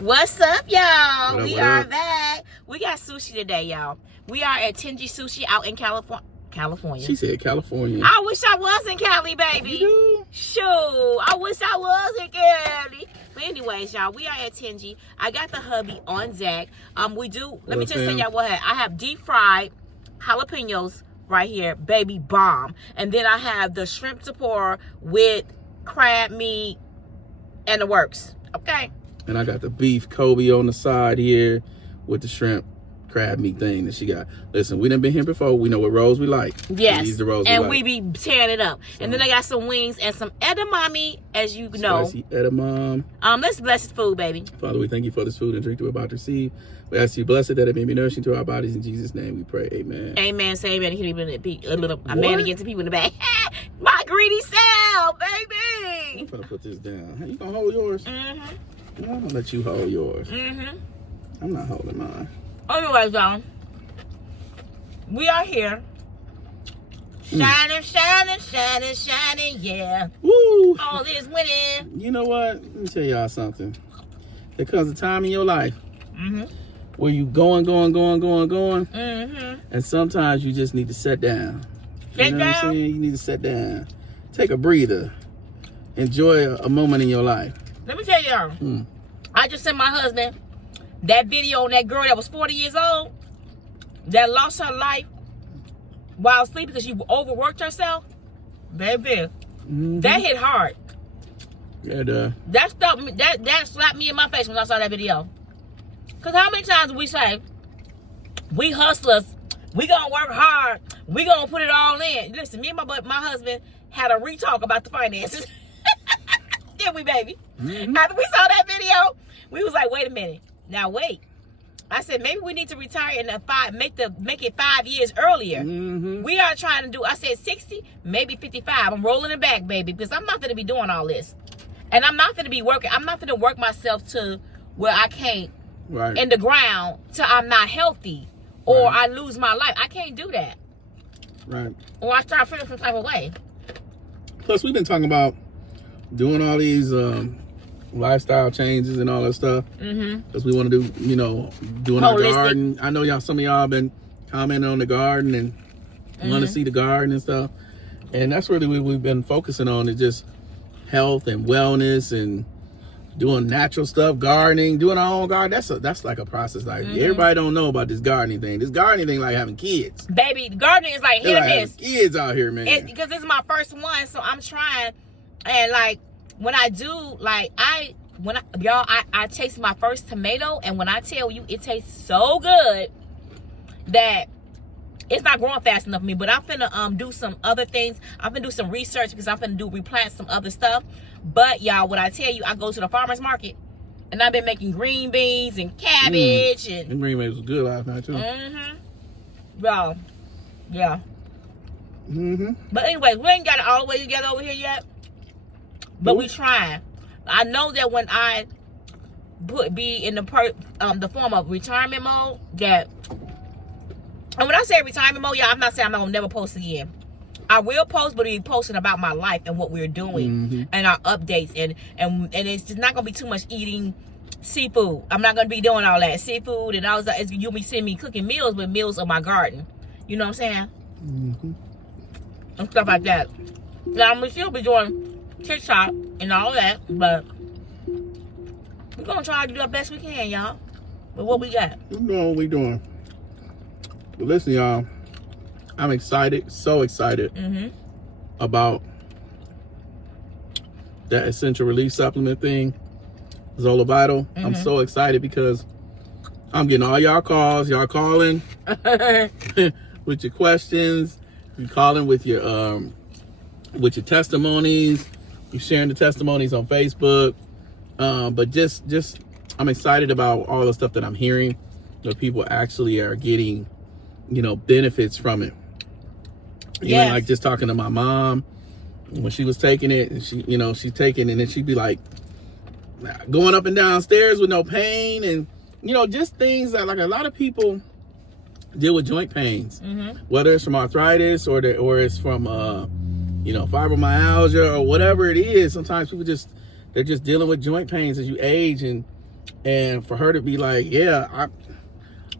What's up, y'all? What up, we what are up? back. We got sushi today, y'all. We are at Tenji Sushi out in California. She said California. I wish I was in Cali, baby. You do? Shoot, I wish I was in Cali. But anyways, y'all, we are at Tenji. I got the hubby on Zach. Let me just tell y'all what I have deep fried jalapenos right here, baby bomb. And then I have the shrimp tempura with crab meat and the works. Okay. And I got the beef Kobe on the side here with the shrimp crab meat thing that she got. Listen, we done been here before. We know what rolls we like. Yes. These the rolls and we be tearing it up. So, and then I got some wings and some edamame, as you know. Spicy edamame. Let's bless this food, baby. Father, we thank you for this food and drink that we're about to receive. We ask you bless it that it may be nourishing to our bodies. In Jesus' name we pray. Amen. Amen. Say amen. A man against the people in the back. My greedy self, baby. I'm gonna put this down. Hey, you gonna hold yours? Mm-hmm. I'm gonna let you hold yours. Mm-hmm. I'm not holding mine. Anyways, y'all, we are here. Shining, shining, shining, shining, yeah. Woo! All is winning. You know what? Let me tell y'all something. There comes a time in your life where you going, and sometimes you just need to sit down. You know what I'm saying? You need to sit down. Take a breather. Enjoy a moment in your life. Let me tell y'all, I just sent my husband that video on that girl that was 40 years old that lost her life while sleeping because she overworked herself. Baby, that hit hard. Yeah, that slapped me in my face when I saw that video. Because how many times do we say, we hustlers, we gonna work hard, we gonna put it all in. Listen, me and my husband had a retalk about the finances. Did we, baby? After we saw that video, we was like, wait a minute. Now wait. I said, maybe we need to retire in make it 5 years earlier. We are trying to do, I said 60, maybe 55. I'm rolling it back, baby, because I'm not going to be doing all this. And I'm not going to be working. I'm not going to work myself to where I can't in the ground till I'm not healthy or I lose my life. I can't do that. Right. Or I start feeling some type of way. Plus, we've been talking about doing all these lifestyle changes and all that stuff because we want to do, doing our garden. I know some of y'all been commenting on the garden and want to see the garden and stuff, and that's really what we've been focusing on, is just health and wellness and doing natural stuff, gardening, doing our own garden. That's like a process. Like everybody don't know about this gardening thing. This gardening thing like having kids. Baby, gardening is like hit or miss. Kids out here, man. Because this is my first one, so I'm trying. And like when I do, like I taste my first tomato, and when I tell you it tastes so good that it's not growing fast enough for me. But I'm finna do some other things. I'm finna do some research because I'm finna replant some other stuff. But y'all, when I tell you, I go to the farmer's market and I've been making green beans and cabbage and green beans was good last night too. Y'all, yeah. But anyways, we ain't got it all the way together over here yet. But we trying. I know that when I be in the form of retirement mode, and when I say retirement mode, y'all, I'm not saying I'm not gonna never post again. I will post, but be posting about my life and what we're doing and our updates, and it's just not gonna be too much eating seafood. I'm not gonna be doing all that seafood and all that. You'll be seeing me cooking meals, but meals of my garden. You know what I'm saying? And stuff like that. Now I'm gonna still be doing TikTok and all that, but we're gonna try to do the best we can, y'all, with what we got. We know what we doing. But listen, y'all, I'm excited, so excited about that essential relief supplement thing, Zolavital. I'm so excited because I'm getting all y'all calls. Y'all calling with your questions. You calling with your testimonies. You sharing the testimonies on Facebook. But just I'm excited about all the stuff that I'm hearing. That people actually are getting, benefits from it. Even like just talking to my mom when she was taking it, and she's taking it, and then she'd be like going up and down stairs with no pain, and just things that like a lot of people deal with joint pains, whether it's from arthritis or it's from fibromyalgia or whatever it is. Sometimes people they're just dealing with joint pains as you age, and And for her to be like, yeah,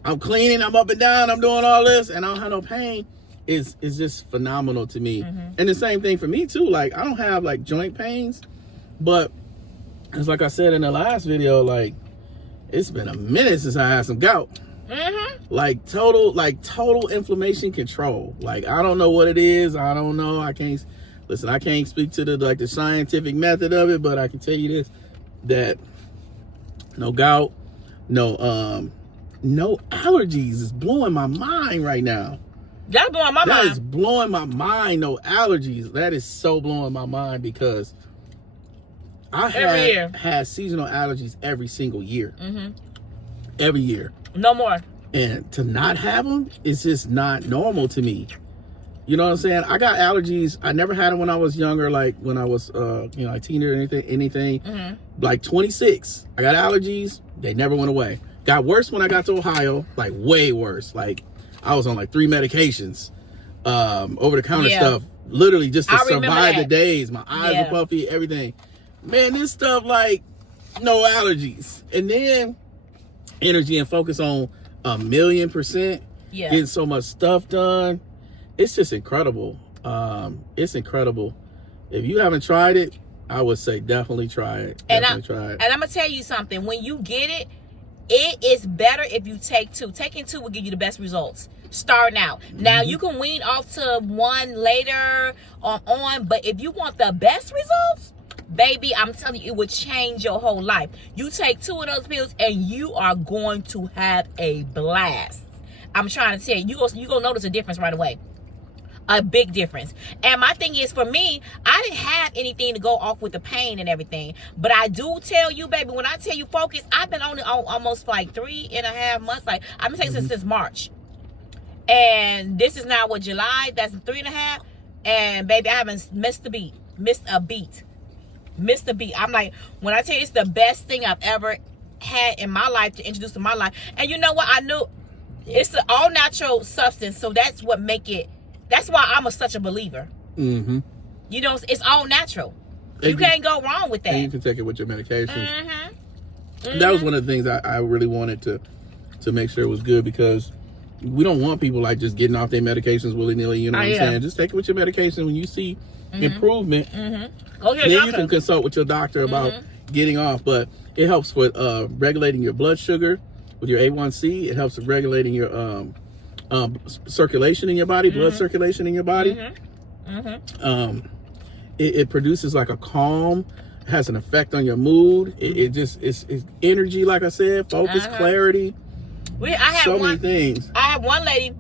I'm cleaning, I'm up and down, I'm doing all this, and I don't have no pain, is just phenomenal to me. And the same thing for me too. Like, I don't have like joint pains, but it's like I said in the last video, like, it's been a minute since I had some gout. Like total inflammation control. Like, I don't know what it is. I don't know. I can't speak to the scientific method of it, but I can tell you this, that no gout, no allergies is blowing my mind right now. That's blowing my mind. That is blowing my mind. No allergies. That is so blowing my mind, because I had seasonal allergies every single year. Every year. No more. And to not have them is just not normal to me. You know what I'm saying? I got allergies. I never had them when I was younger, like when I was, a teenager or anything. Like 26, I got allergies. They never went away. Got worse when I got to Ohio, like way worse. Like, I was on like 3 medications, over-the-counter stuff, literally just to survive the days. My eyes were puffy, everything. Man, this stuff, like, no allergies. And then energy and focus on 1,000,000%. Getting so much stuff done. It's just incredible. It's incredible. If you haven't tried it, I would say definitely try it. Try it. And I'm going to tell you something. When you get it, it is better if you take 2. Taking 2 will give you the best results starting out. Now, you can wean off to 1 later on, but if you want the best results, baby, I'm telling you, it would change your whole life. You take 2 of those pills and you are going to have a blast. I'm trying to tell you, you're going to notice a difference right away. A big difference. And my thing is, for me, I didn't have anything to go off with the pain and everything. But I do tell you, baby, when I tell you focus, I've been on it almost like 3.5 months. Like, I've been taking this since March. And this is now what, July? That's 3.5. And baby, I haven't missed a beat. I'm like, when I tell you it's the best thing I've ever had in my life to introduce to my life. And you know what? I knew it's an all natural substance. So that's what that's why I'm such a believer. You know, it's all natural. You can't go wrong with that. And you can take it with your medications. That was one of the things I really wanted to make sure it was good, because we don't want people like just getting off their medications willy-nilly. You know what I'm saying? Just take it with your medication. When you see improvement, then you can consult with your doctor about getting off. But it helps with regulating your blood sugar with your A1C. It helps with regulating your circulation in your body, blood circulation in your body. It produces like a calm, has an effect on your mood. It's energy, like I said, focus, clarity. Many things. I had one lady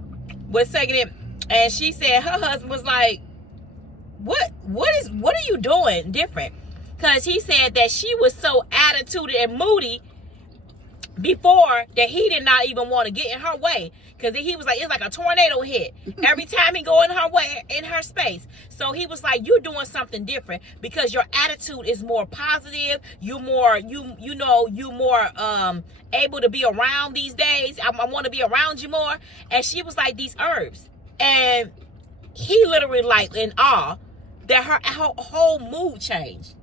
was taking it, and she said her husband was like, what are you doing different? Because he said that she was so attituded and moody before that he did not even want to get in her way, because he was like, it's like a tornado hit every time he go in her way, in her space. So he was like, you're doing something different, because your attitude is more positive. You're more you more able to be around these days. I want to be around you more. And she was like, these herbs, and he literally like in awe that her whole mood changed.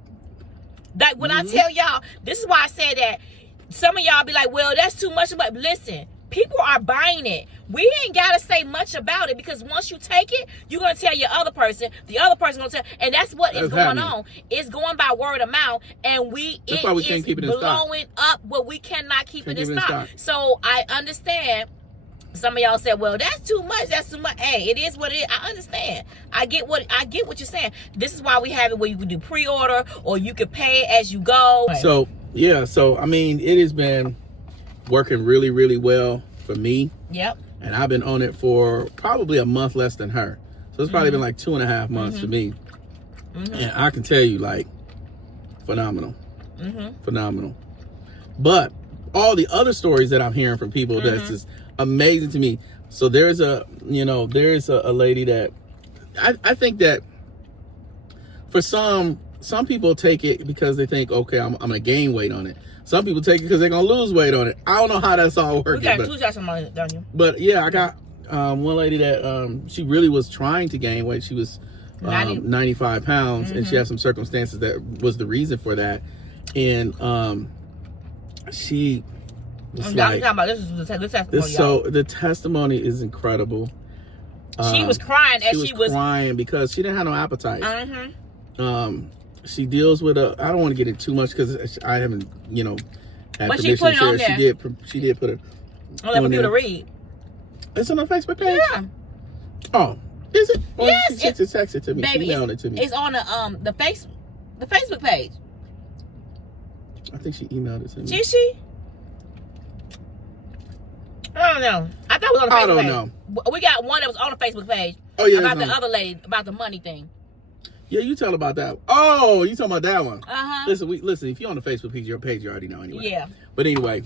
Like when I tell y'all, this is why I said that. Some of y'all be like, well, that's too much. But listen, people are buying it. We ain't got to say much about it, because once you take it, you're going to tell your other person. The other person going to tell. And that's what is going on. It's going by word of mouth. And that's why we can't keep it in stock. Blowing up, but we cannot keep it in stock. So I understand. Some of y'all said, well, that's too much. That's too much. Hey, it is what it is. I understand. I get what you're saying. This is why we have it where you can do pre-order, or you can pay as you go. So I mean, it has been working really, really well for me. Yep. And I've been on it for probably a month less than her. So it's probably been like 2.5 months for me. And I can tell you, like, phenomenal. Phenomenal. But all the other stories that I'm hearing from people, that's just amazing to me. So there's a lady that I think that for some people take it because they think, okay, I'm gonna gain weight on it. Some people take it because they're gonna lose weight on it. I don't know how that's all working. We got some money down here. But yeah, I got one lady that she really was trying to gain weight. She was 95 pounds, and she had some circumstances that was the reason for that. And she was like, talking about this is the testimony. The testimony is incredible. She was crying as she was crying because she didn't have no appetite. She deals with I don't want to get into too much because I haven't, had but permission she put it on there. there. She did put it. I'll let people to read. It's on her Facebook page. Yeah. Oh, is it? Or yes. She texted it to me. Baby, she emailed it to me. It's on the Facebook page. I think she emailed it to me. Did she? I don't know. I thought it was on the Facebook page. I don't know. We got one that was on the Facebook page. Oh, yeah. About the other lady, about the money thing. Yeah, you tell about that. Oh, you talking about that one? Listen, if you're on the Facebook page, you already know anyway. Yeah. But anyway,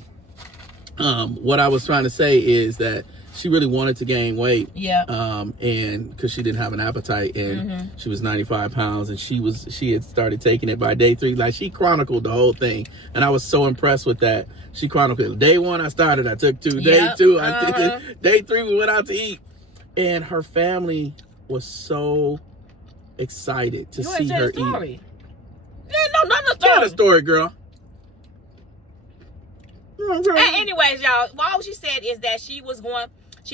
what I was trying to say is that she really wanted to gain weight. Yeah. And because she didn't have an appetite, and she was 95 pounds, and she had started taking it by day 3. Like, she chronicled the whole thing, and I was so impressed with that. She chronicled day 1 I started, I took 2. Day 2 I took it. Day 3 we went out to eat, and her family was so excited to see her eat. Yeah, no, not the story. Tell the story, girl. Anyways, y'all, all she said is that she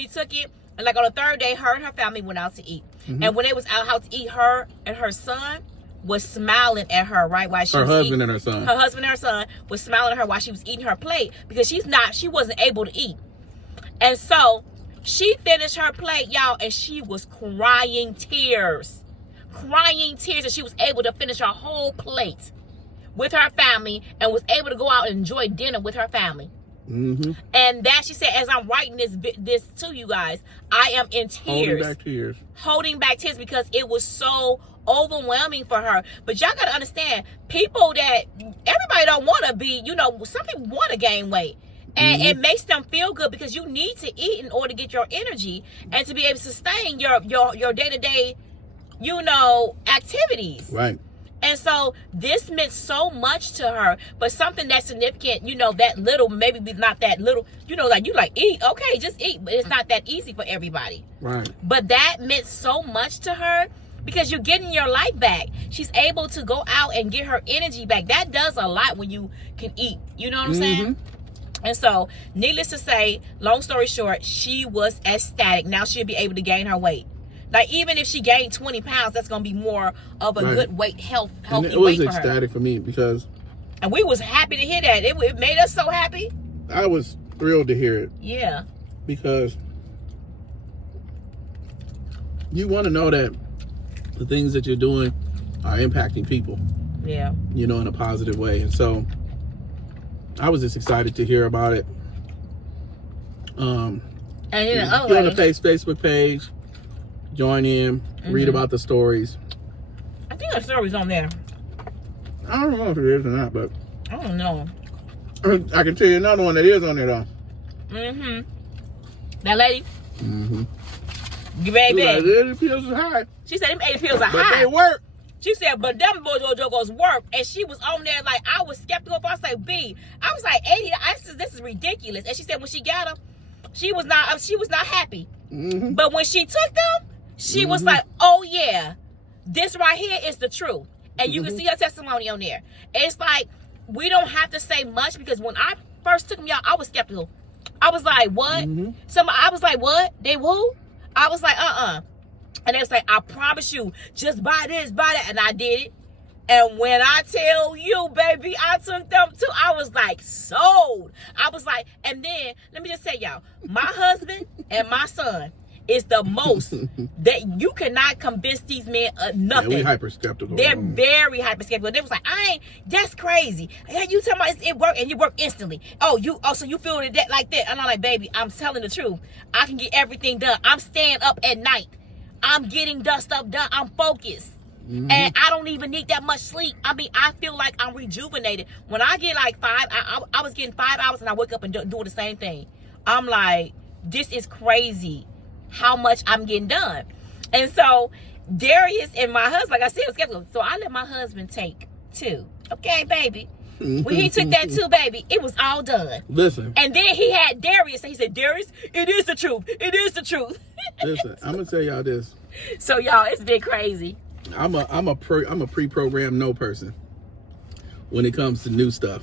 took it, and like on the 3rd day, her and her family went out to eat. And when they was out to eat, her and her son was smiling at her, right? While she was husband eating. And her son. Her husband and her son was smiling at her while she was eating her plate because she wasn't able to eat. And so she finished her plate, y'all, and she was crying tears, and she was able to finish her whole plate with her family and was able to go out and enjoy dinner with her family. And that, she said, as I'm writing this to you guys, I am in tears. Holding back tears because it was so overwhelming for her. But y'all gotta understand, people that everybody don't want to be, some people want to gain weight. And it makes them feel good because you need to eat in order to get your energy and to be able to sustain your day-to-day, activities. Right. And so this meant so much to her, but something that's significant, that little, maybe not that little, eat, okay, just eat, but it's not that easy for everybody. Right. But that meant so much to her because you're getting your life back. She's able to go out and get her energy back. That does a lot when you can eat. You know what I'm saying? And so, needless to say, long story short, she was ecstatic. Now she'll be able to gain her weight. Like, even if she gained 20 pounds, that's going to be more of a good weight, healthy weight for her. It was ecstatic for me because... And we was happy to hear that. It made us so happy. I was thrilled to hear it. Yeah. Because you want to know that the things that you're doing are impacting people. Yeah. In a positive way. And so, I was just excited to hear about it. And then on the Facebook page. Join in, read about the stories. I think the story's on there. I don't know if it is or not, but I don't know. I can tell you another one that is on there though. That lady. Baby. Like, the pills are high. She said them 80 pills are but high. They work. She said, but them jokers work. And she was on there like, I was skeptical. I was like, I was like 80. I said, this is ridiculous. And she said when she got them, she was not happy. But when she took them, she was like, oh yeah, this right here is the truth. And you can see her testimony on there. It's like, we don't have to say much because when I first took them, y'all, I was skeptical. I was like, what? I was like, what? They who? I was like, And they was like, I promise you, just buy this, buy that. And I did it. And when I tell you, baby, I took them too, I was like, sold. I was like, and then, let me just say, y'all, my husband and my son is the most that you cannot convince these men nothing. Yeah, we hyper skeptical. They're very hyper skeptical. They was like, that's crazy. Yeah, you talking about it work and you work instantly. So you feel it like that. And I'm like, baby, I'm telling the truth. I can get everything done. I'm staying up at night. I'm getting stuff done. I'm focused. And I don't even need that much sleep. I mean, I feel like I'm rejuvenated. When I get like 5, I was getting 5 hours and I wake up and doing the same thing. I'm like, this is crazy how much I'm getting done. And so Darius and my husband, like I said, was skeptical. So I let my husband take 2. Okay, baby. When he took that 2, baby, it was all done. Listen. And then he had Darius, and he said, Darius, it is the truth. It is the truth. Listen, I'm gonna tell y'all this. So y'all, it's been crazy. I'm a pre-programmed no person when it comes to new stuff.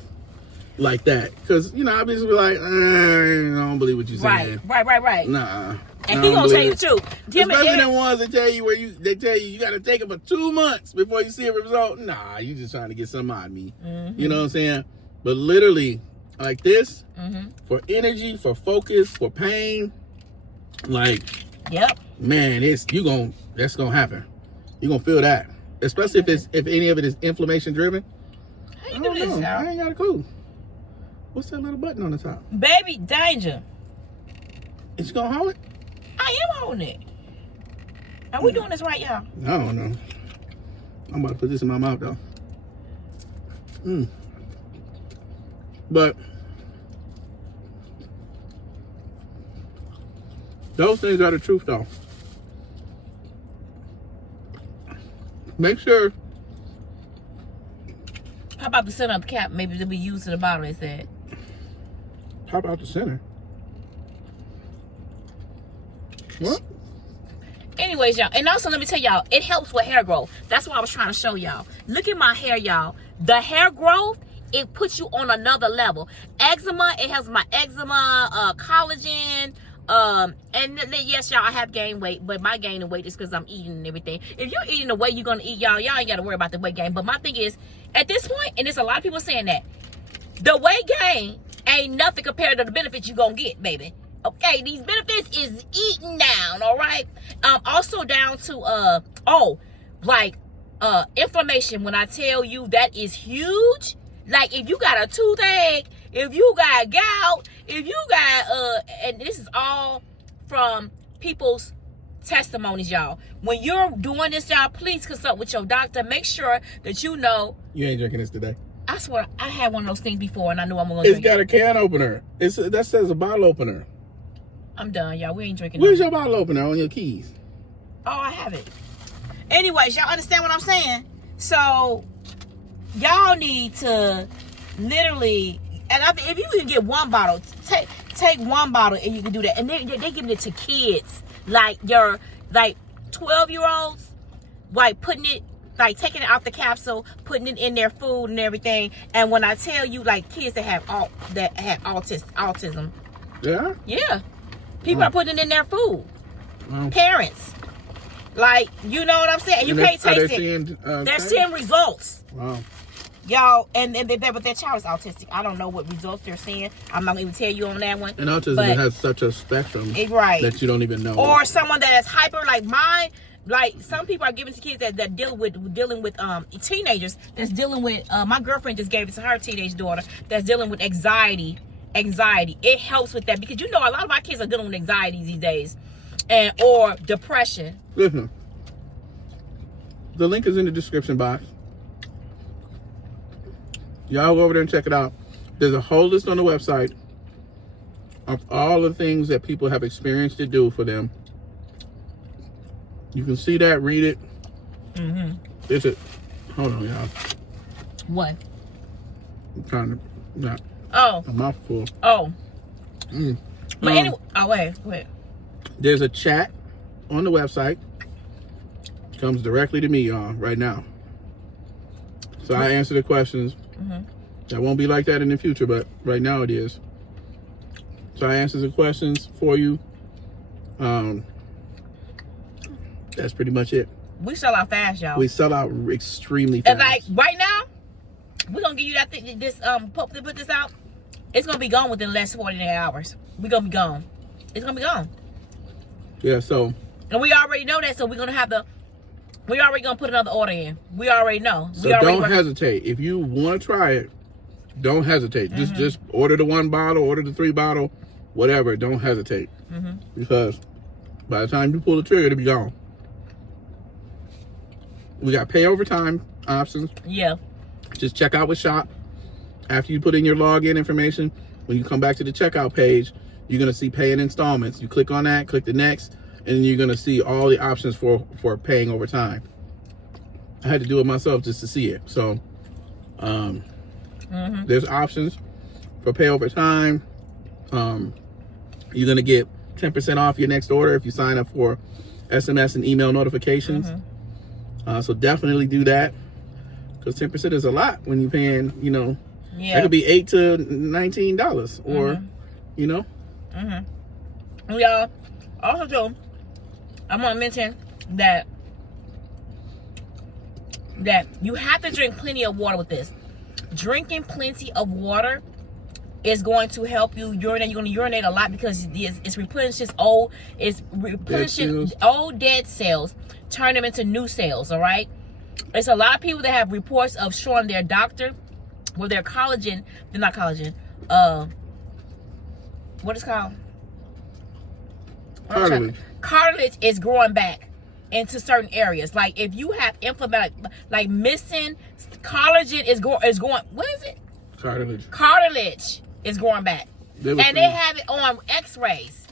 like that. Because, you know, I be like, I don't believe what you're saying. Right. Nah. And he gonna tell you the truth. Especially the ones that tell you they tell you got to take it for 2 months before you see a result. Nah, you just trying to get something out of me. You know what I'm saying? But literally, like this, for energy, for focus, for pain, like, man, that's gonna happen. You're gonna feel that. Especially if any of it is inflammation driven. How you do this, y'all? I ain't got a clue. What's that little button on the top? Baby, danger. Is you gonna hold it? I am holding it. Are we doing this right, y'all? I don't know. I'm about to put this in my mouth, though. But those things are the truth, though. Make sure. How about the center of the cap? Maybe to be used to the bottle, they said. How about the center? What? Anyways, y'all, and also let me tell y'all, it helps with hair growth. That's what I was trying to show y'all. Look at my hair, y'all. The hair growth, it puts you on another level. Eczema, it helps my eczema, collagen, and yes, y'all, I have gained weight, but my gaining weight is because I'm eating and everything. If you're eating the way you're gonna eat, y'all ain't gotta worry about the weight gain. But my thing is, at this point, and there's a lot of people saying that, the weight gain ain't nothing compared to the benefits you're gonna get, baby. Okay, these benefits is eating down, all right? Also down to, inflammation. When I tell you that is huge, like if you got a toothache, if you got gout, if you got, and this is all from people's testimonies, y'all. When you're doing this, y'all, please consult with your doctor. Make sure that you know. You ain't drinking this today. I swear, I had one of those things before, and I knew I'm going to drink it. It's got a can opener. That says a bottle opener. I'm done, y'all. We ain't drinking. Where's your bottle opener on your keys? Oh, I have it. Anyways, y'all understand what I'm saying? So, y'all need to literally, and if you can get one bottle, take one bottle and you can do that. And they giving it to kids, like your 12-year-olds, like putting it, like taking it out the capsule, putting it in their food and everything. And when I tell you, like kids that have autism, yeah. People are putting it in their food. Parents. Like, you know what I'm saying? You can't taste it. They're seeing results. Wow. Y'all, but their child is autistic. I don't know what results they're seeing. I'm not going to even tell you on that one. And autism has such a spectrum that you don't even know. Or someone that is hyper, like mine. Like, some people are giving to kids that dealing with teenagers. That's dealing with, my girlfriend just gave it to her teenage daughter. That's dealing with anxiety. It helps with that because you know a lot of our kids are dealing with anxiety these days, or depression. Listen, the link is in the description box. Y'all go over there and check it out. There's a whole list on the website of all the things that people have experienced to do for them. You can see that, read it. Is it? Hold on, y'all. What? I'm trying to not. Oh. A mouthful. Oh. But anyway, wait. There's a chat on the website. Comes directly to me, y'all, right now. So I answer the questions. That won't be like that in the future, but right now it is. So I answer the questions for you. That's pretty much it. We sell out fast, y'all. We sell out extremely fast. And like right now, we're gonna give you that thing, put this out. It's gonna be gone within the last 48 hours. We're gonna be gone. It's gonna be gone. Yeah, so. And we already know that, so we're gonna we already gonna put another order in. We already know. So don't hesitate. If you want to try it, don't hesitate. Just order the 1 bottle, order the 3 bottle, whatever. Don't hesitate. Because by the time you pull the trigger, it'll be gone. We got pay over time options. Yeah. Just check out with Shop. After you put in your login information, when you come back to the checkout page, you're going to see pay in installments. You click on that, click the next, and you're going to see all the options for paying over time. I had to do it myself just to see it. So there's options for pay over time. You're going to get 10% off your next order if you sign up for SMS and email notifications. So definitely do that, because 10% is a lot when you're paying, Yeah. That could be $8 to $19, or you know. Y'all, also too, I want to mention that you have to drink plenty of water with this. Drinking plenty of water is going to help you urinate. You're going to urinate a lot because it's replenishing old dead cells, turn them into new cells. All right. It's a lot of people that have reports of showing their doctor with their collagen. They're not collagen. What is it called? Cartilage is growing back into certain areas. Like if you have inflammation, like missing collagen is going. What is it? Cartilage is growing back, and they have it on X-rays.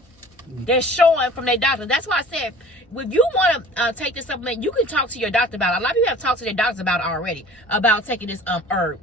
They're showing from their doctor. That's why I said, if you want to take this supplement, you can talk to your doctor about it. A lot of people have talked to their doctors about it already, about taking this herb.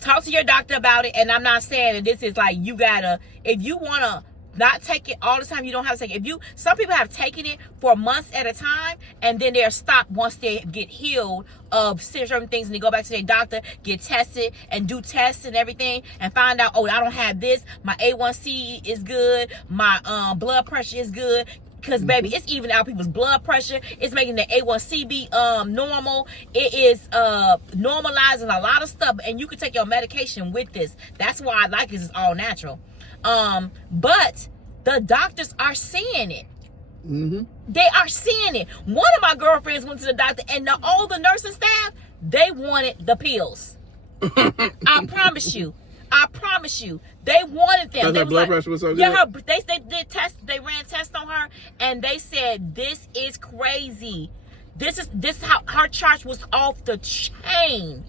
Talk to your doctor about it, and I'm not saying that this is like you gotta. If you want to not take it all the time, you don't have to take it. Some people have taken it for months at a time, and then they're stopped once they get healed of certain things, and they go back to their doctor, get tested, and do tests and everything, and find out, oh, I don't have this. My A1C is good. My blood pressure is good. Because, baby, it's even out people's blood pressure. It's making the A1C be normal. It is normalizing a lot of stuff, and you can take your medication with this. That's why I like it. It's all natural. But the doctors are seeing it. They are seeing it. One of my girlfriends went to the doctor, and all the nursing staff, they wanted the pills. I promise you. They wanted them. Her blood pressure was so good. Yeah, they did tests. They ran tests on her, and they said, this is crazy. This how her chart was off the chain.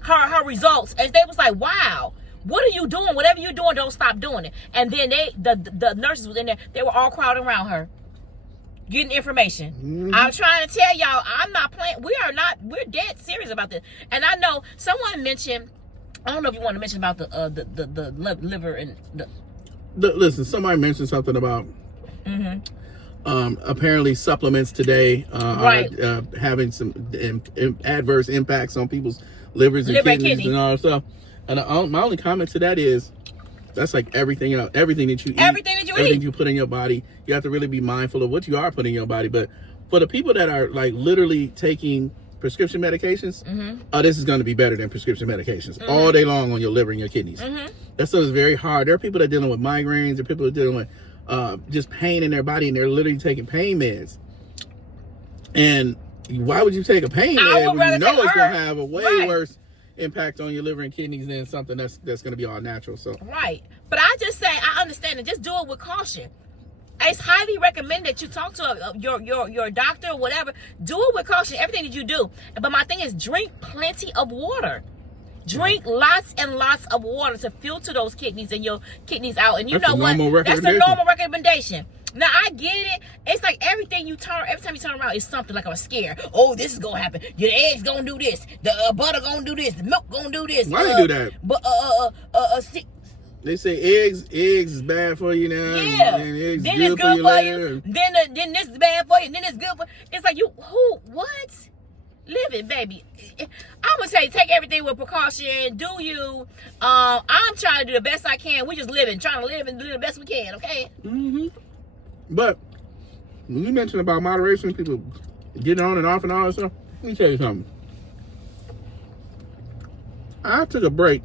Her results. And they was like, wow. What are you doing? Whatever you're doing, don't stop doing it. And then the nurses was in there. They were all crowding around her, getting information. I'm trying to tell y'all, I'm not playing. We're dead serious about this. And I know someone mentioned, I don't know if you want to mention about the liver and listen, somebody mentioned something about apparently supplements today are having some adverse impacts on people's livers and kidneys and all that stuff. And my only comment to that is, that's like everything else, everything that you eat, everything you put in your body. You have to really be mindful of what you are putting in your body. But for the people that are like literally taking prescription medications, this is going to be better than prescription medications all day long on your liver and your kidneys. That stuff is very hard. There are people that are dealing with migraines. There are people that are dealing with just pain in their body, and they're literally taking pain meds. And why would you take a pain med when you know it's going to have a way worse impact on your liver and kidneys than something that's going to be all natural? So but I just say, I understand it. Just do it with caution. It's highly recommended that you talk to your doctor or whatever. Do it with caution, everything that you do. But my thing is, drink plenty of water. Drink lots and lots of water to filter those kidneys and your kidneys out. And you know what? That's a normal recommendation. Now, I get it. It's like every time you turn around, it's something like I'm scared. Oh, this is going to happen. Your eggs going to do this. The butter going to do this. The milk going to do this. Why they do that? But, they say eggs is bad for you now. Yeah. And eggs then good it's good for for you. you. Then this is bad for you. And then it's good for you. It's like what? Live it, baby. I'm going to say take everything with precaution. Do you. I'm trying to do the best I can. We just living, trying to live and do the best we can, okay? But when you mentioned about moderation, people getting on and off and all that stuff, let me tell you something. I took a break.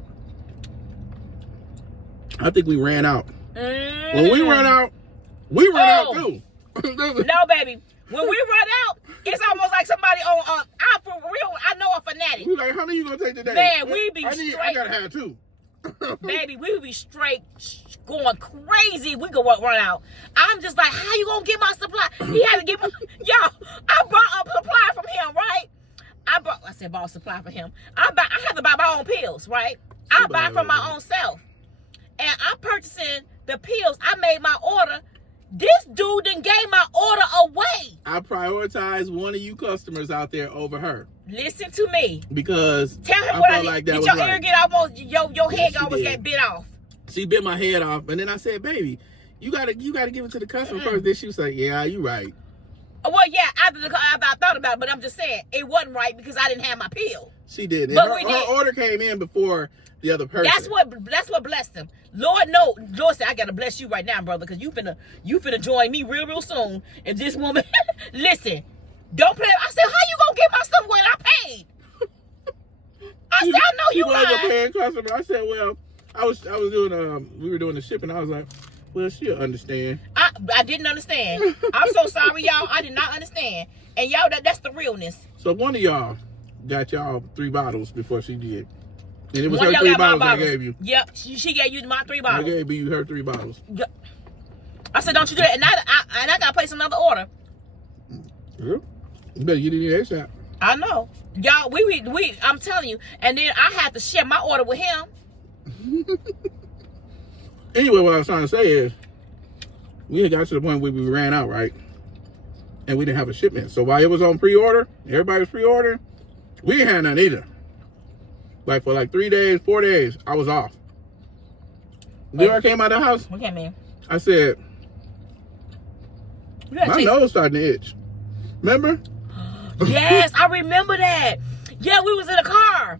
I think we ran out. When we run out, we run out too. No, baby. When we run out, it's almost like somebody on. I'm for real. I know a fanatic. We like, how many you gonna take today? Man, we be straight. I gotta have two. Baby, we would be straight going crazy. We go run out. I'm just like, how you gonna get my supply? He had to get my. Yo, I brought a supply from him, right? I said bought a supply for him. I have to buy my own pills, right? I buy from my own self. And I'm purchasing the pills. I made my order. This dude done gave my order away. I prioritize one of you customers out there over her. Listen to me. Because tell him what I did. like that did was your right. ear get almost your head almost got bit off? She bit my head off, and then I said, "Baby, you gotta give it to the customer first." Then she was like, "Yeah, you right." Well, yeah, after I thought about it, but I'm just saying it wasn't right because I didn't have my pill. She did. But her order came in before the other person. That's what blessed him. Lord, no. Lord said, I gotta bless you right now, brother, because you finna join me real soon. If this woman, listen, don't play. I said, how you gonna get my stuff when I paid? I said, I know you wasn't a lying. paying customer. I said, well, I was doing we were doing the shipping. I was like, well, she'll understand. I didn't understand. I'm so sorry, y'all. I did not understand. And y'all, that's the realness. So one of y'all got y'all 3 bottles before she did. And it was One her of 3 y'all got my bottles I gave you. Yep, she gave you my 3 bottles. I gave you her 3 bottles. Yep. I said, don't you do that. And I gotta place another order. Yeah. You better get in the ASAP. I know. Y'all, we I'm telling you. And then I had to share my order with him. Anyway, what I was trying to say is, we had got to the point where we ran out, right? And we didn't have a shipment. So while it was on pre-order, everybody was pre-ordering, we ain't had none either. Like for like 3 days, 4 days, I was off. Then I came out of the house. Okay, man. I said, my nose starting to itch. Remember? Yes, I remember that. Yeah, we was in a car.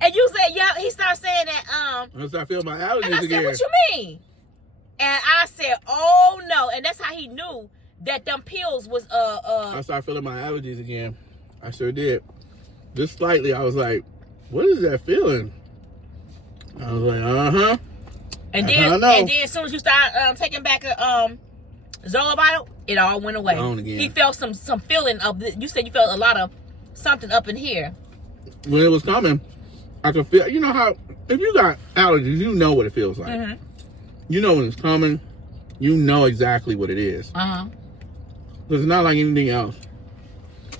And you said, yeah, he started saying that, I started feeling my allergies and I again. said, what you mean? And I said, oh no. And that's how he knew that them pills was, I started feeling my allergies again. I sure did. Just slightly, I was like, what is that feeling? I was like, uh-huh. And then as soon as you start taking back Zolavital, it all went away. Gone again. He felt some feeling of you said you felt a lot of something up in here. When it was coming, I could feel, you know how, if you got allergies, you know what it feels like. Mm-hmm. You know when it's coming, you know exactly what it is. Uh-huh. It's not like anything else.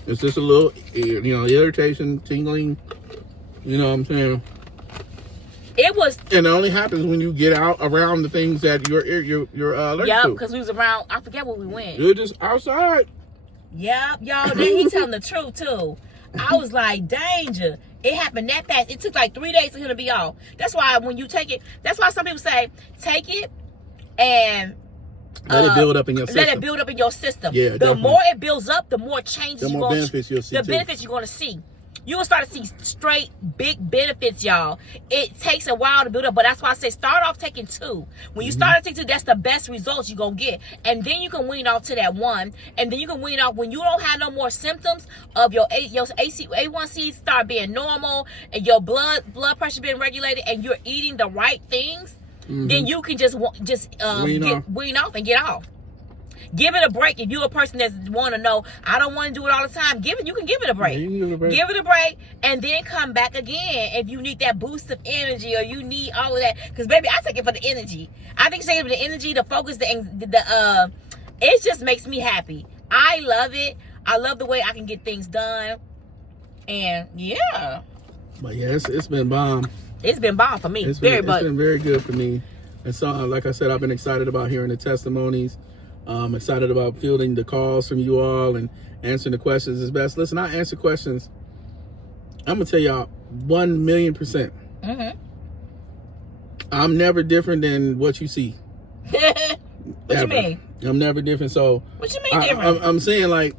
It's just a little, irritation, tingling. You know what I'm saying? It was. And it only happens when you get out around the things that you're allergic to. Yeah, because we was around. I forget where we went. You're just outside. Yep, y'all. Then he telling the truth too. I was like, danger. It happened that fast. It took like 3 days for him to be off. That's why when you take it, that's why some people say take it and let it build up in your system. Let it build up in your system. Yeah, the definitely. more it builds up, the more changes. The more benefits you'll see. The benefits you're going to see. You will start to see straight big benefits, y'all. It takes a while to build up, but that's why I say start off taking 2. When you start taking 2, that's the best results you're going to get. And then you can wean off to that 1. And then you can wean off when you don't have no more symptoms of your A1C start being normal and your blood pressure being regulated and you're eating the right things. Then you can just wean off and get off. Give it a break. If you're a person that want to know, I don't want to do it all the time, you can give it a break. Yeah, give it a break and then come back again if you need that boost of energy or you need all of that. Because baby, I take it for the energy. I think taking it for the energy, the focus, it just makes me happy. I love it. I love the way I can get things done. And yeah. But yeah, it's been bomb. It's been bomb for me. It's been very good for me. And so, like I said, I've been excited about hearing the testimonies. I'm excited about fielding the calls from you all and answering the questions as best. Listen, I answer questions. I'm going to tell y'all 1,000,000%. Mm-hmm. I'm never different than what you see. What you mean? I'm never different. So what you mean different? I'm saying, like,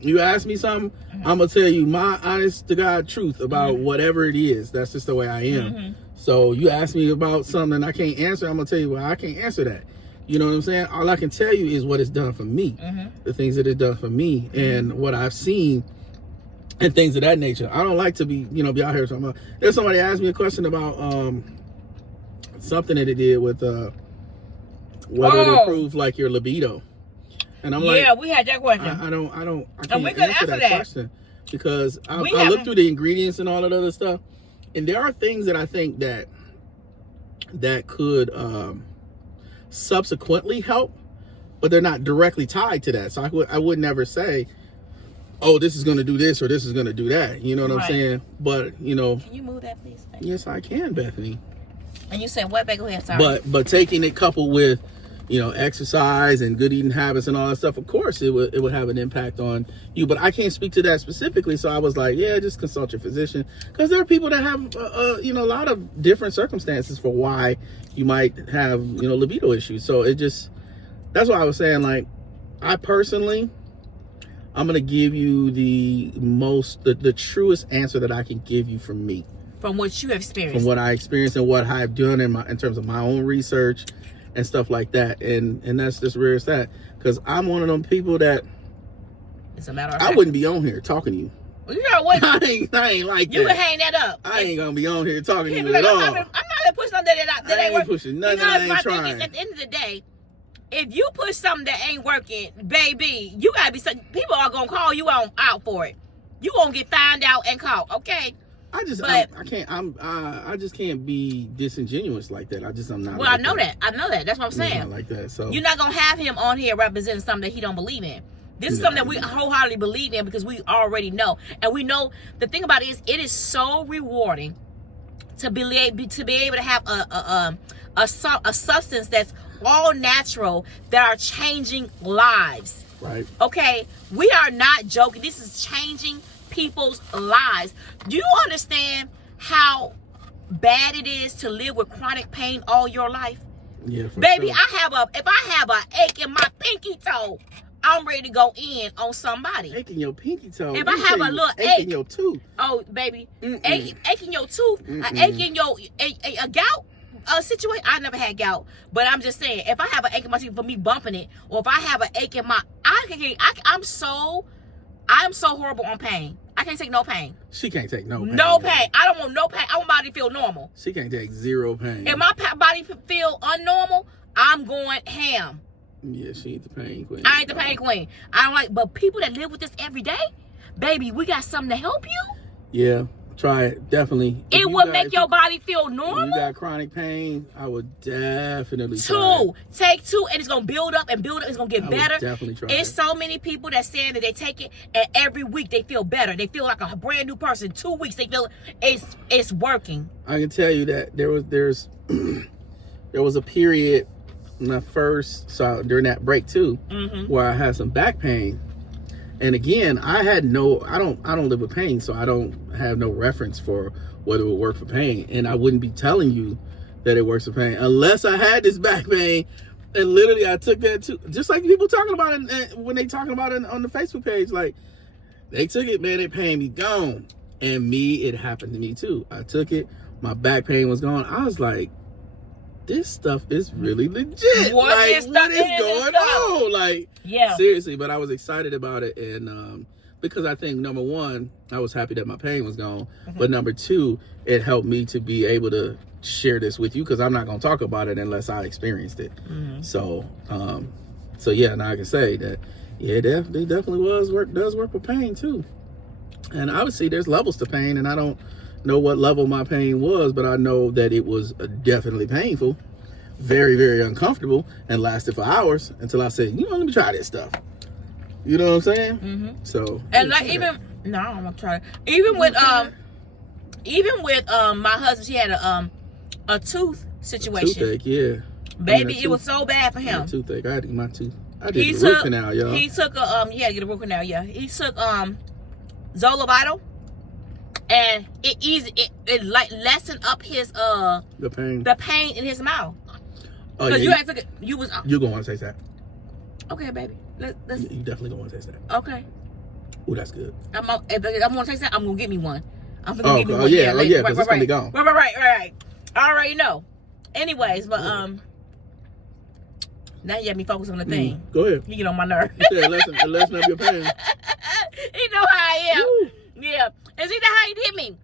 you ask me something, I'm going to tell you my honest to God truth about whatever it is. That's just the way I am. So you ask me about something I can't answer, I'm going to tell you, well, I can't answer that. You know what I'm saying? All I can tell you is what it's done for me. The things that it's done for me and what I've seen and things of that nature. I don't like to be out here talking about. There's somebody asked me a question about something that it did with whether it improves like your libido. And I'm like, yeah, we had that question. I can't answer that question because I looked through the ingredients and all that other stuff, and there are things that I think that could subsequently help, but they're not directly tied to that. So I would never say, oh, this is going to do this or this is going to do that. You know what I'm saying? But can you move that, please? Yes, I can, Bethany. And you said what? Go ahead. Sorry. But taking it coupled with exercise and good eating habits and all that stuff, of course it would have an impact on you. But I can't speak to that specifically, so I was like, yeah, just consult your physician, because there are people that have a lot of different circumstances for why you might have libido issues. So that's why I was saying, like, I personally I'm going to give you the truest answer that I can give you from me. From what you have experienced. From what I experienced and what I've done in terms of my own research and stuff like that. And that's just where it's at. Because I'm one of them people that it's a matter of I wouldn't be on here talking to you. Well, you know what? I ain't like you that. can hang that up. I ain't going to be on here talking to you like, at all. I'm not pushing something that ain't working. Pushing nothing that ain't trying. Thing is, at the end of the day, if you push something that ain't working, baby, you gotta be. People are gonna call you out for it. You gonna get found out and caught. Okay. I just can't be disingenuous like that. I'm not. Well, I know that. That's what I'm saying. Not like that. So you're not gonna have him on here representing something that he don't believe in. This is something that we wholeheartedly believe in because we already know, and we know the thing about it is so rewarding to be able to have a substance that's all natural that are changing lives. Right. Okay, we are not joking. This is changing people's lives. Do you understand how bad it is to live with chronic pain all your life? Yeah, baby, sure. If I have an ache in my pinky toe, I'm ready to go in on somebody. Ache in your pinky toe. If I have a little ache in your tooth. Oh, baby, ache in your tooth, an ache in your a gout. Situation. I never had gout, but I'm just saying, if I have an ache in my teeth for me bumping it, or if I have an ache in my, I'm so horrible on pain. I can't take no pain. She can't take no pain. No pain. I don't want no pain. I want my body to feel normal. She can't take zero pain. If my body feel unnormal, I'm going ham. Yeah, she ain't the pain queen. I ain't the pain queen. I don't like, but people that live with this every day, baby, we got something to help you. Yeah. Try it, definitely. It would make your body feel normal. If you got chronic pain, I would definitely Take 2, and it's gonna build up and build up. It's gonna get better. Definitely try. It's so many people that saying that they take it, and every week they feel better. They feel like a brand new person. 2 weeks they feel it's working. I can tell you that there was a period during that break too, where I had some back pain. And again, I don't live with pain, so I don't have no reference for whether it would work for pain. And I wouldn't be telling you that it works for pain unless I had this back pain. And literally, I took that too, just like people talking about it when they talking about it on the Facebook page. Like, they took it, man, it pain me gone. And it happened to me too. I took it, my back pain was gone. I was like, this stuff is really legit. What is going on? Like, yeah, seriously. But I was excited about it, and because I think number one, I was happy that my pain was gone. But number two, it helped me to be able to share this with you because I'm not gonna talk about it unless I experienced it. So yeah, now I can say that it definitely does work with pain too. And obviously, there's levels to pain, and I don't know what level my pain was, but I know that it was definitely painful, very, very uncomfortable, and lasted for hours until I said, let me try this stuff. You know what I'm saying? So, and like I'm gonna try it. Even with my husband, he had a tooth situation. Toothache, yeah. Baby, it was so bad for him. Toothache. I had to get my tooth. I did a root canal, y'all. He took get a root canal, yeah. He took Zolavital. And it like lessened up his the pain in his mouth. Oh yeah, you had to you're gonna want to taste that. Okay, baby. Let's. You definitely gonna want to taste that. Okay. Oh, that's good. If I'm gonna taste that, I'm gonna get me one. I'm gonna get me one. Yeah, because it's gonna be gone. Right. I already know. Anyways, but now you got me focused on the thing. Go ahead. You get on my nerve. Yeah, lessen up your pain. You know how I am. Woo. Yeah. And see that how he did me.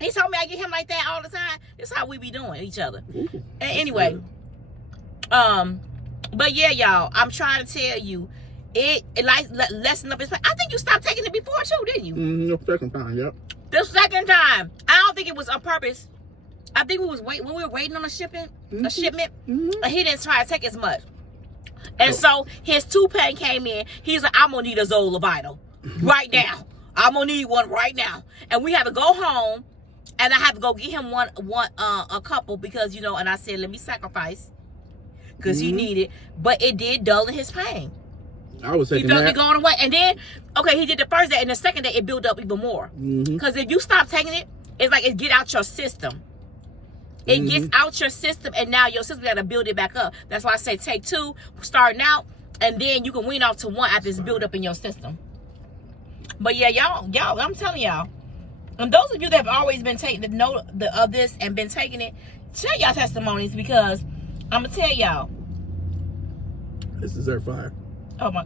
He told me I get him like that all the time. This is how we be doing each other. Ooh, and anyway, but yeah, y'all, I'm trying to tell you, it like lessen up his pain. I think you stopped taking it before too, didn't you? The second time, yep. The second time. I don't think it was on purpose. I think we were waiting on a shipment, and he didn't try to take as much. And so his tooth pain came in. He's like, I'm gonna need a Zolavital right now. I'm gonna need one right now. And we have to go home, and I have to go get him a couple because and I said, let me sacrifice because he needed, but it did dull his pain. I was taking that. He felt it going away, and then he did the first day, and the second day it built up even more. Because if you stop taking it, it's like it get out your system. It gets out your system, and now your system got to build it back up. That's why I say take 2 starting out, and then you can wean off to 1 after it's built up in your system. But yeah, y'all, I'm telling y'all. And those of you that have always been taking the note of this and been taking it, share y'all testimonies, because I'm gonna tell y'all. This dessert fire. Oh my!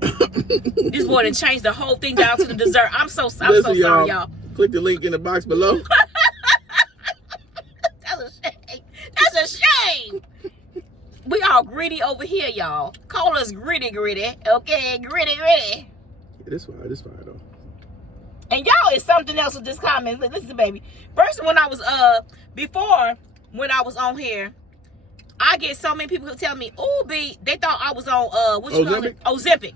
This boy done changed the whole thing down to the dessert. I'm so sorry, y'all. Click the link in the box below. That's a shame. That's a shame. We all gritty over here, y'all. Call us gritty. Okay, gritty. This fire though. And y'all is something else with this comment. Listen, baby. First, when I was when I was on here, I get so many people who tell me, "Oh, B," they thought I was on what you call it? Ozempic.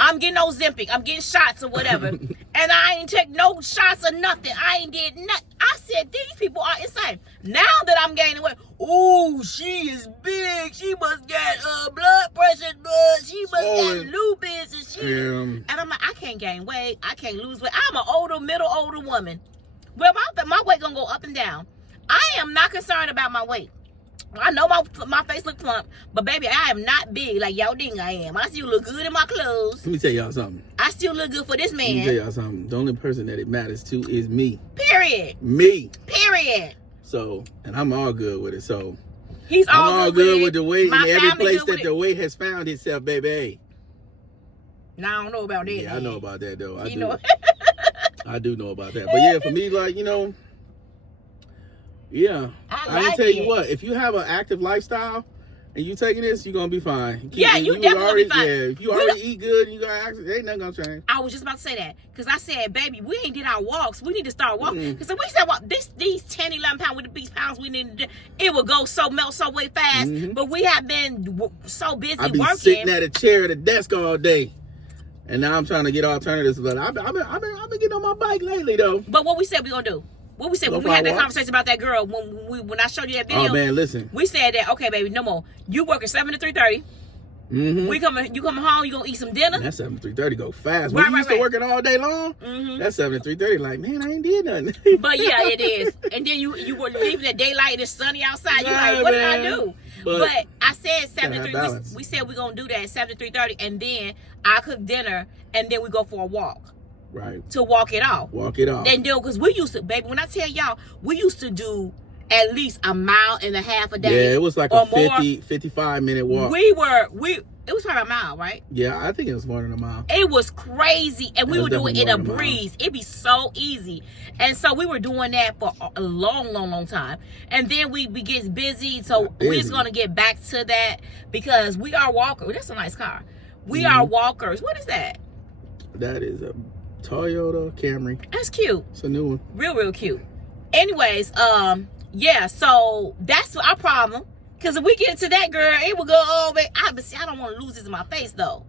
I'm getting Ozempic. I'm getting shots or whatever, and I ain't take no shots or nothing. I ain't did nothing. I said these people are insane. Now that I'm gaining weight, oh, she is big. She must get blood pressure. She must get lupus, and and I'm like, I can't gain weight. I can't lose weight. I'm an middle older woman. Well, my weight gonna go up and down. I am not concerned about my weight. I know my face look plump, but baby, I am not big like y'all think I am. I still look good in my clothes. Let me tell y'all something. I still look good for this man. Let me tell y'all something. The only person that it matters to is me. Period. Me. Period. So, and I'm all good with it. So, I'm all good with the weight, and every place that the weight has found itself, baby. Now I don't know about that. Yeah, I know about that though. I do. Know. I do know about that. But yeah, for me, like, you know, yeah. I can tell you what, if you have an active lifestyle and you taking this, you're gonna be fine. You definitely be fine. Yeah, if you already eat good and you got active, ain't nothing gonna change. I was just about to say that, because I said, baby, we ain't did our walks. We need to start walking. Because if we said walk, these 10, 11 pounds with the pounds we need to do, it would go melt so way fast. But we have been so busy working. I be sitting at a chair at a desk all day. And now I'm trying to get alternatives, but I've been getting on my bike lately though. But what we said we gonna do? What we said when we had that conversation about that girl, when I showed you that video? Oh man, listen. We said that, okay, baby, no more. You working 7 to 3:30. You coming home, you gonna eat some dinner. That 7 to 3:30 go fast. When you used to working all day long, that 7 to 3:30, like, man, I ain't did nothing. But yeah, it is. And then you were leaving the daylight and it's sunny outside. You're like, what did I do? But I said 7 to 3. We said we're gonna do that at 7 to 3:30, and then I cook dinner, and then we go for a walk. Right. To walk it off. And then, because we used to, baby, when I tell y'all, we used to do at least a mile and a half a day. Yeah, it was like a 55-minute walk. It was probably a mile, right? Yeah, I think it was more than a mile. It was crazy. And we would do it in a breeze. It'd be so easy. And so we were doing that for a long time. And then we get busy. So we're just going to get back to that, because we are walkers. That's a nice car. We are walkers. What is that? That is a Toyota Camry. That's cute. It's a new one. Real cute. Anyways, yeah, so that's our problem. Because if we get into that, girl, it will go, oh, man. I don't want to lose this in my face, though.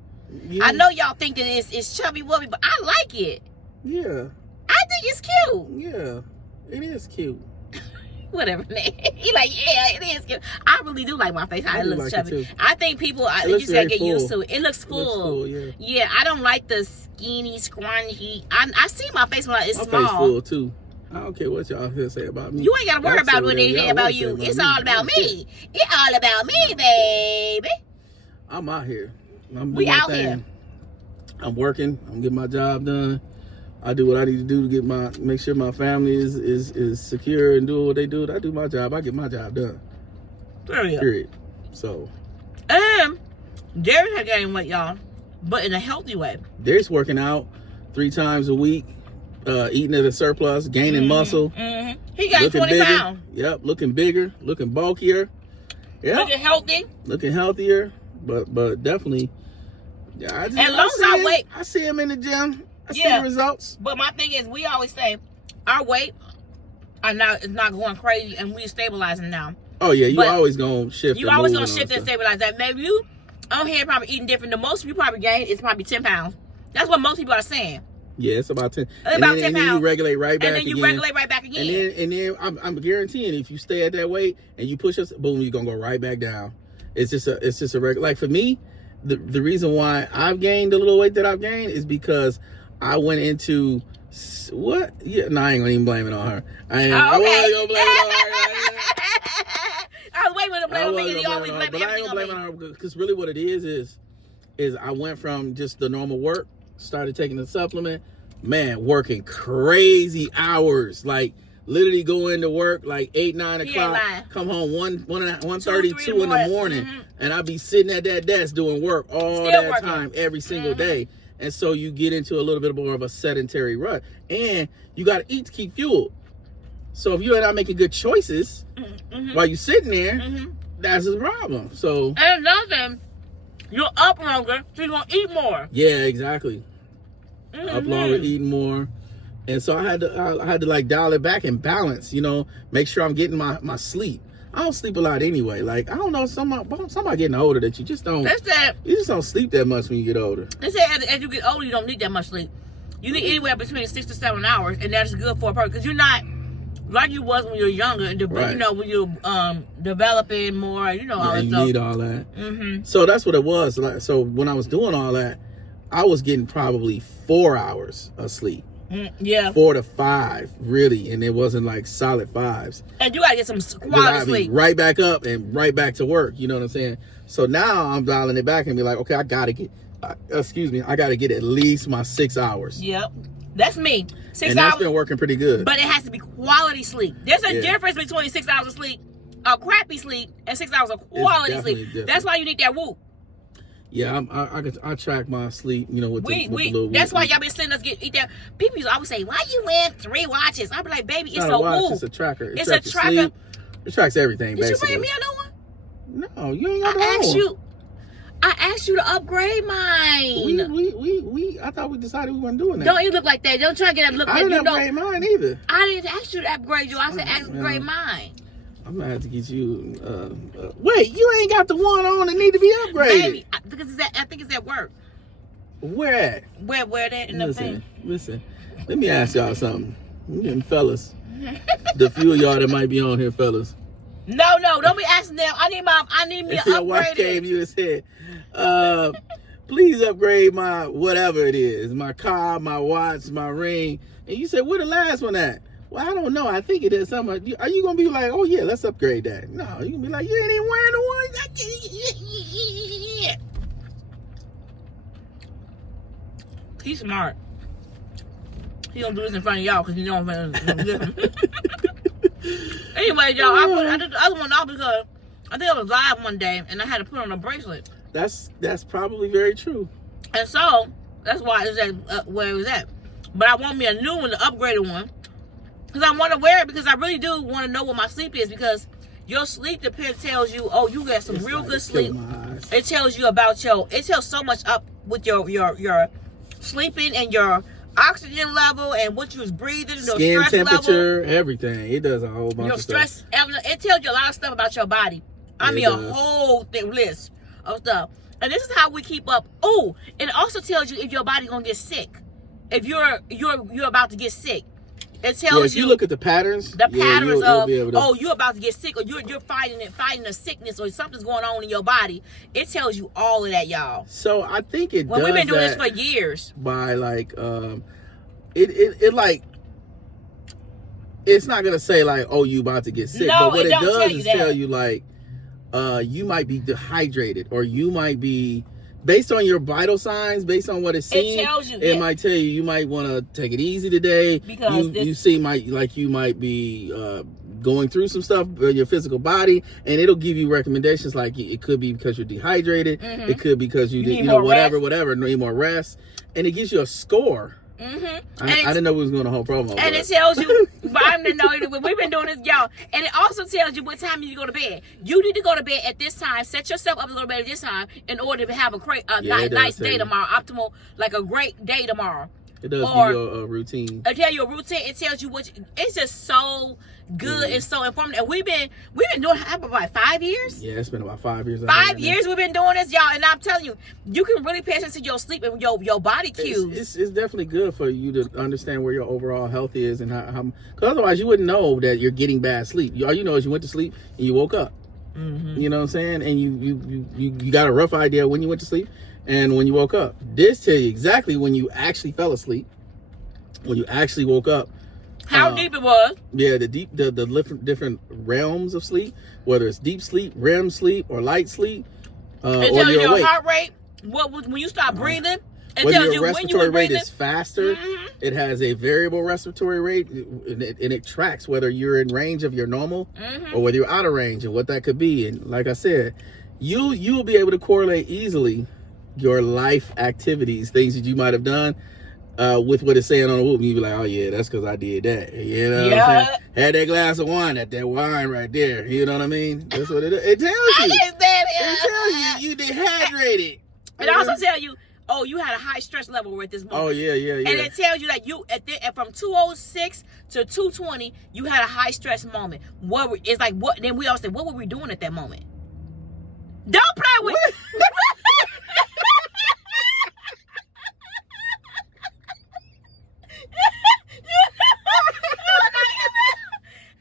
Yeah. I know y'all think that it's chubby-wubby, but I like it. Yeah. I think it's cute. Yeah, it is cute. Whatever, man. He like, yeah, it is cute. I really do like my face, how it looks chubby. I think people, you just gotta get used to it. It looks full. Yeah, I don't like the skinny, scrunchy. I see my face when it's small. My face full, too. I don't care what y'all say about me. You ain't gotta worry about what they say about you. It's all about me. It's all about me, baby. I'm out here. We out here. I'm working. I'm getting my job done. I do what I need to do to make sure my family is secure and doing what they do. I do my job. I get my job done. Period. So. Darius had gained weight, y'all, but in a healthy way. Darius working out 3 times a week. Eating at a surplus, gaining muscle. He got 20 pounds. Yep, looking bigger, looking bulkier. Yep. Looking healthy. Looking healthier, but definitely. Yeah, as long as I wait. I see him in the gym. I see the results. But my thing is, we always say our weight is not going crazy, and we're stabilizing now. Oh yeah, you always gonna shift. You always gonna shift and stabilize that. Maybe you on here probably eating different. The most you probably gain is probably 10 pounds. That's what most people are saying. Yeah, it's about 10. And then you regulate right back again. And then you regulate right back again. And then I'm guaranteeing if you stay at that weight and you push us, boom, you're gonna go right back down. It's just a regular. Like for me, the reason why I've gained the little weight that I've gained is because I went into what? Yeah, no, I ain't gonna even blame it on her. I wasn't gonna blame it on her. I was waiting to blame on me. He always blame everything on me. But I ain't gonna blame it on her because really what it is I went from just the normal work started taking the supplement. Man, working crazy hours. Like, literally go into work like 8, 9 o'clock. Come home 1:30, 2 in the morning. And I'll be sitting at that desk doing work all that time, every single day. And so you get into a little bit more of a sedentary rut. And you got to eat to keep fueled. So if you're not making good choices while you're sitting there, that's the problem. So, and another thing, you're up longer, so you're going to eat more. Yeah, exactly. Up longer, eating more. And so I had to like dial it back and balance, you know, make sure I'm getting my sleep. I don't sleep a lot anyway. Like, I don't know, somebody getting older that you just don't sleep that much when you get older. They say as you get older, you don't need that much sleep. You need anywhere between 6 to 7 hours, and that's good for a person because you're not like you was when you were younger, and you know, when you're developing more, you know, all that stuff. You need all that. So that's what it was. Like, so when I was doing all that, I was getting probably 4 hours of sleep. 4 to 5, really, and it wasn't like solid 5s. And you gotta get some quality sleep. Right back up and right back to work. You know what I'm saying? So now I'm dialing it back and be like, okay, I gotta get at least my 6 hours. Yep, that's me. 6 hours. And that's been working pretty good. But it has to be quality sleep. There's a difference between 6 hours of sleep, crappy sleep, and 6 hours of quality sleep. Different. That's why you need that Whoop. Yeah, I track my sleep, you know, with the little that's why y'all been sending us eat that. People used to always say, "Why you wearing 3 watches?" I be like, "Baby, it's a Whoop. It's a tracker. It's a tracker. Sleep. It tracks everything. Did basically. you bring me another one? No, you ain't got one. I asked you to upgrade mine. I thought we decided we weren't doing that. Don't you look like that? Don't try to get a look like you. I didn't upgrade mine either. I didn't ask you to upgrade you. I said upgrade mine. I'm gonna have to get you. Wait, you ain't got the one on that need to be upgraded. Baby, because I think it's at work. Where at? Where that in the thing? Listen. Let me ask y'all something. You getting fellas? The few of y'all that might be on here, fellas. No, don't be asking them. I need me an upgrade. Your wife gave you a said, please upgrade my whatever it is, my car, my watch, my ring. And you said, where the last one at? Well, I don't know. I think it is something. Are you going to be like, oh, yeah, let's upgrade that? No, you're going to be like, you ain't even wearing the one. He's smart. He going to do this in front of y'all because you know I'm going to Anyway, y'all, I did the other one off because I think I was live one day and I had to put on a bracelet. That's probably very true. And so, that's why it's at where it was at. But I want me a new one, the upgraded one. Because I want to wear it because I really do want to know what my sleep is because your sleep tells you, oh, you got some real good sleep. It tells you about it tells so much up with your sleeping and your oxygen level and what you was breathing, your skin stress temperature, level, everything. It does a whole bunch of stuff. Your stress, it tells you a lot of stuff about your body. I mean, a whole list of stuff. And this is how we keep up. Oh, it also tells you if your body's going to get sick. If you're about to get sick. It tells you look at the patterns. Patterns of you're about to get sick, or you're fighting a sickness, or something's going on in your body. It tells you all of that, y'all. So I think it. We've been doing this for years. By like, it like, it's not gonna say like, oh, you about to get sick, but what it does is tell you like, you might be dehydrated, or you might be. Based on your vital signs, based on what it's saying, it might tell you might want to take it easy today. Because you might be going through some stuff in your physical body, and it'll give you recommendations like it could be because you're dehydrated, it could be because you need whatever, need more rest, and it gives you a score. I didn't know we was going to whole promo. And it tells you, but I didn't know we've been doing this, y'all. And it also tells you what time you go to bed. You need to go to bed at this time. Set yourself up to go to bed at this time in order to have a nice day tomorrow, optimal, like a great day tomorrow. It does give you a routine. It tells you a routine. It tells you it's just so good and so informative. And we've been doing it for about 5 years. Yeah, it's been about 5 years. 5 years we've been doing this, y'all. And I'm telling you, you can really pay attention to your sleep and your body cues. It's definitely good for you to understand where your overall health is and how. Because otherwise, you wouldn't know that you're getting bad sleep. All you know is you went to sleep and you woke up. You know what I'm saying? And you got a rough idea when you went to sleep and when you woke up. This tells you exactly when you actually fell asleep, when you actually woke up. How deep it was. Yeah, the different realms of sleep, whether it's deep sleep, REM sleep, or light sleep. It tells you your heart rate. When you start breathing, Whether your respiratory rate is faster, it has a variable respiratory rate, and it tracks whether you're in range of your normal or whether you're out of range, and what that could be. And like I said, you'll be able to correlate easily your life activities, things that you might have done, with what it's saying on the whoop. You be like, oh yeah, that's because I did that. You know what I'm saying? Had that glass of wine, that wine right there. You know what I mean? That's what it is. It tells you. It tells you dehydrated. It also tells you, oh, you had a high stress level at this moment. Oh yeah. And it tells you that from 206 to 220, you had a high stress moment. It's like what? Then we all say, what were we doing at that moment? Don't play with.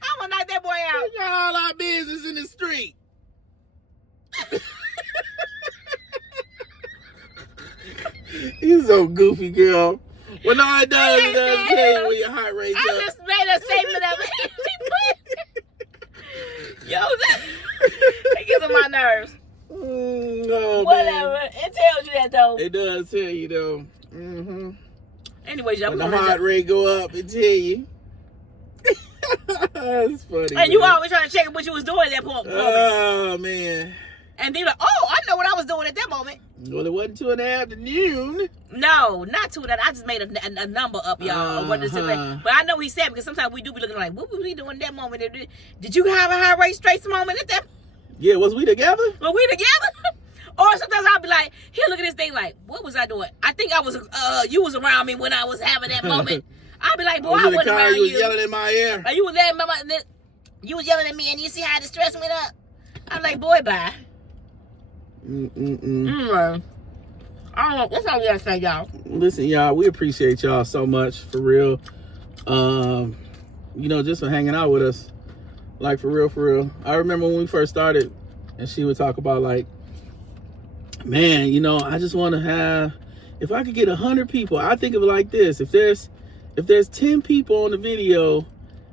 I'm gonna knock that boy out. We got all our business in the street. You're so goofy, girl. Well, no, it does. It does tell you when your heart rate's up. I just made a statement of it. Yo, that gets on my nerves. No, whatever. Man. It tells you that, though. It does tell you, though. Anyways, y'all. When the heart rate go up, it tell you. That's funny. And you always trying to check what you was doing at that point. Oh, man. And then like, oh, I know what I was doing at that moment. Well, it wasn't 2 in the afternoon. No, not 2 that. I just made a number up, y'all. But I know he said, because sometimes we do be looking like, what was we doing at that moment? Did you have a high rate straight moment at that? Yeah, was we together? Were we together? Or sometimes I'll be like, here, look at this thing, like, what was I doing? I think I was, you was around me when I was having that moment. I'll be like, boy, I wasn't around you. You was yelling in my ear. You was yelling at me, and you see how the stress went up? I'm like, boy, bye. I don't know. That's all we gotta say, y'all. Listen, y'all, we appreciate y'all so much, for real. Just for hanging out with us. Like, for real. I remember when we first started, and she would talk about, like, man, I just want to have, if I could get 100 people, I think of it like this. If there's 10 people on the video,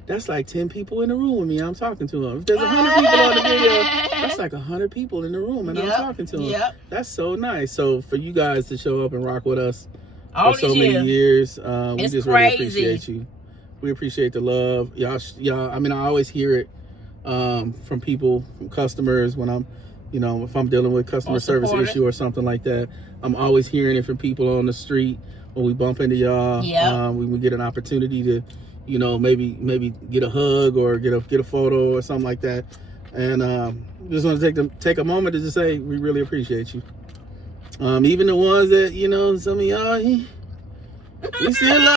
that's like 10 people in the room with me. I'm talking to them. If there's 100 people on the video, that's like 100 people in the room, and I'm talking to them. Yep. That's so nice. So for you guys to show up and rock with us for so many years, we just really appreciate you. We appreciate the love, y'all. I mean, I always hear it from people, from customers, when I'm, if I'm dealing with customer service issue or something like that. I'm always hearing it from people on the street when we bump into y'all. Yeah. When we get an opportunity to, maybe get a hug or get a photo or something like that. And just want to take a moment to just say we really appreciate you. Even the ones that, some of y'all, we still love